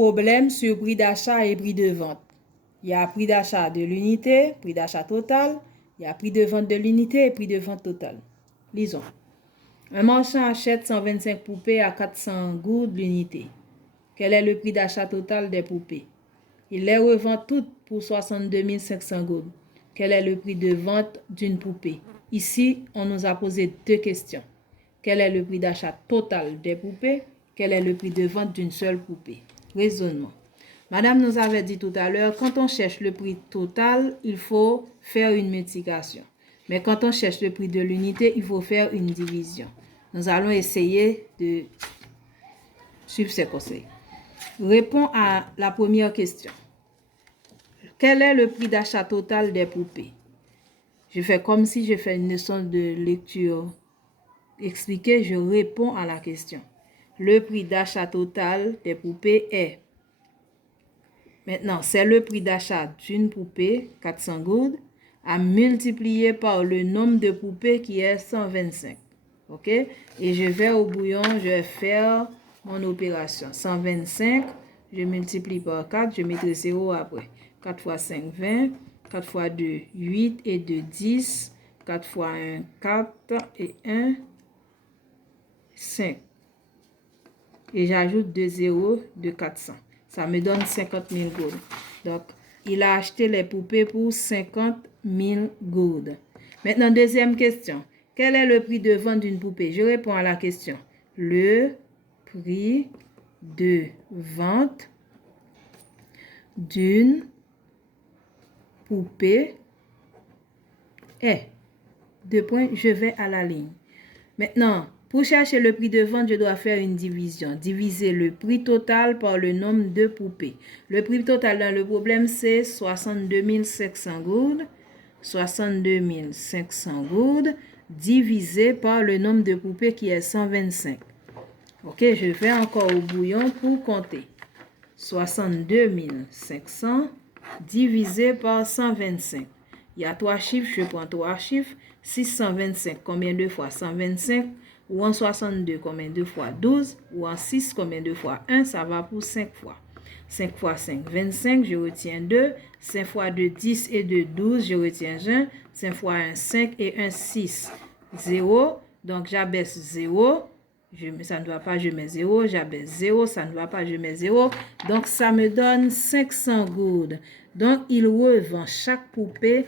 problème sur prix d'achat et prix de vente. Il y a prix d'achat de l'unité, prix d'achat total, il y a prix de vente de l'unité et prix de vente total. Lisons. Un marchand achète 125 poupées à 400 gouttes l'unité. Quel est le prix d'achat total des poupées? Il les revend toutes pour 62 500 gouttes. Quel est le prix de vente d'une poupée? Ici, on nous a posé deux questions. Quel est le prix d'achat total des poupées? Quel est le prix de vente d'une seule poupée? Raisonnement. Madame nous avait dit tout à l'heure, quand on cherche le prix total, il faut faire une multiplication. Mais quand on cherche le prix de l'unité, il faut faire une division. Nous allons essayer de suivre ces conseils. Réponds à la première question. Quel est le prix d'achat total des poupées? Je fais comme si je fais une leçon de lecture expliquée. Je réponds à la question. Le prix d'achat total des poupées est... Maintenant, c'est le prix d'achat d'une poupée, 400 gouttes, à multiplier par le nombre de poupées qui est 125. OK? Et je vais au bouillon, je vais faire mon opération. 125, je multiplie par 4, je mettrai 0 après. 4 fois 5, 20. 4 fois 2, 8 et 2, 10. 4 fois 1, 4 et 1, 5. Et j'ajoute 2 zéros de 400. Ça me donne 50 000 gouttes. Donc, il a acheté les poupées pour 50 000 gouttes. Maintenant, deuxième question. Quel est le prix de vente d'une poupée? Je réponds à la question. Le prix de vente d'une poupée est... Deux points, je vais à la ligne. Maintenant, pour chercher le prix de vente, je dois faire une division. Diviser le prix total par le nombre de poupées. Le prix total dans le problème, c'est 62 500 gouttes. 62 500 gouttes divisé par le nombre de poupées qui est 125. Ok, je vais encore au bouillon pour compter. 62 500 divisé par 125. Il y a 3 chiffres, je prends 3 chiffres. 625, combien de fois 125? Ou en 62, combien de fois 12? Ou en 6, combien de fois 1? Ça va pour 5 fois. 5 fois 5, 25, je retiens 2. 5 fois 2, 10 et 2, 12, je retiens 1. 5 fois 1, 5 et 1, 6. 0, donc j'abaisse 0. Ça ne va pas, je mets 0. J'abaisse 0, ça ne va pas, je mets 0. Donc ça me donne 500 gouttes. Donc il revend chaque poupée